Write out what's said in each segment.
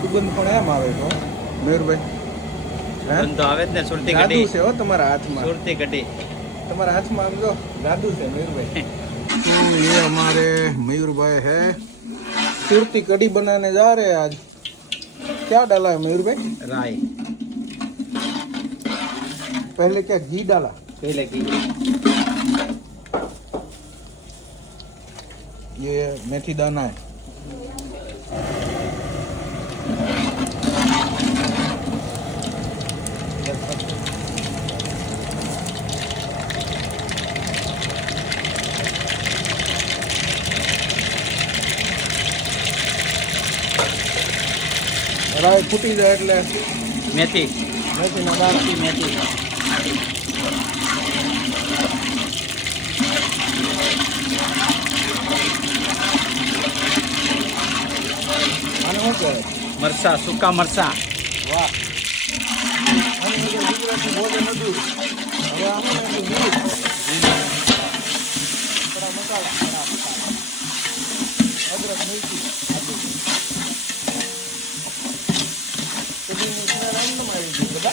સુગંધ પણ એમ આવે તો મયુરભાઈ સુગંધ તો આવે જ ને. સુરતી જાદુ કઢી. છે હો તમારા હાથમાં. સુરતી કઢી. તમારા हाथમાં આમ જો जादू છે मयूरभाई। तो ये हमारे मयूर भाई है सुरती कड़ी बनाने जा रहे हैं आज। क्या डाला है मयूर भाई? राई। पहले क्या घी डाला? पहले की ये मेथी दाना है। राई फूटी जाए એટલે मेथी। મેથીના દાણા मेथी। આને શું કહેવાય? मरचा। सूका मरचा। વાહ આની વગર ગુજરાતી ભોજન અધૂરું। હવે આમાં નાખી મિર્ચ, થોડા મસાલા, અદરક, મિરચી, આદુ કઢીની સ્મેલ આમ આવી ગઈ બધા।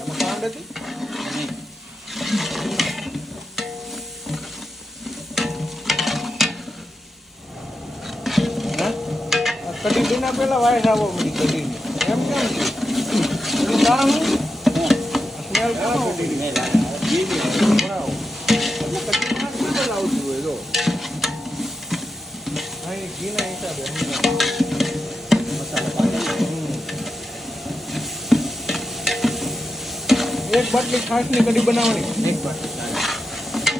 એમાં ખાંડ હતી? कड़ी बिना पहला वाइस आवो मरी कड़ी एम केम थी कड़ी कारण स्मेल का कड़ी नहीं लाया। घी नहीं बनाओ એટલે કડી માં સ્મેલ આવતી હોય જો અહીં ઘી ના હિસાબે મસાલા પાણી એક બાટલી છાશ ની કડી બનાવવાની। एक बार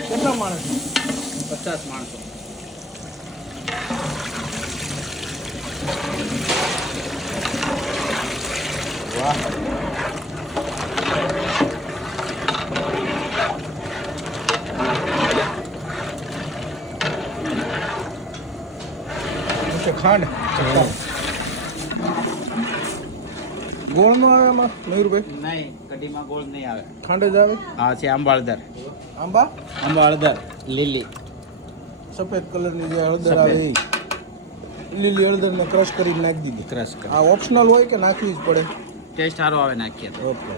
કેટલા માણસ? 50 माणसों। વાહ ખાંડ ગોળ નો આવે એમાં મયુરભાઈ? नहीं कढ़ी में गोल नहीं आवे। ખાંડ જ આવે। हाँ છે આંબા હળદર। આંબા આંબા હળદર લીલી। સફેદ કલર ની જે હળદર આવે એ લીલી હળદર ને ક્રશ કરીને નાખી દીધી। ક્રશ કર। આ ઓપ્શનલ હોય કે નાખવી જ પડે? ટેસ્ટ સારો આવે નાખીએ તો। ઓકે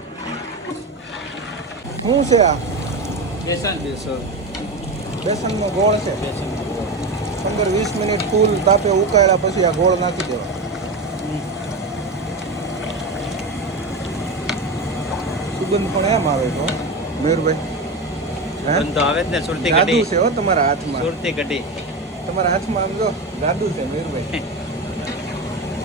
શું છે આ? બેસન બેસન બેસન નો ગોળ છે। બેસન 15-20 મિનિટ ફૂલ તાપે ઉકાળ્યા પછી આ ગોળ નાખી દેવા। સુગંધ પણ એમ આવે તો મયુરભાઈ સુગંધ તો આવે જ ને। સુરતી જાદુ કઢી। છે હો તમારા હાથમાં। સુરતી કઢી। તમારા હાથમાં આમ જો જાદુ છે મયુરભાઈ।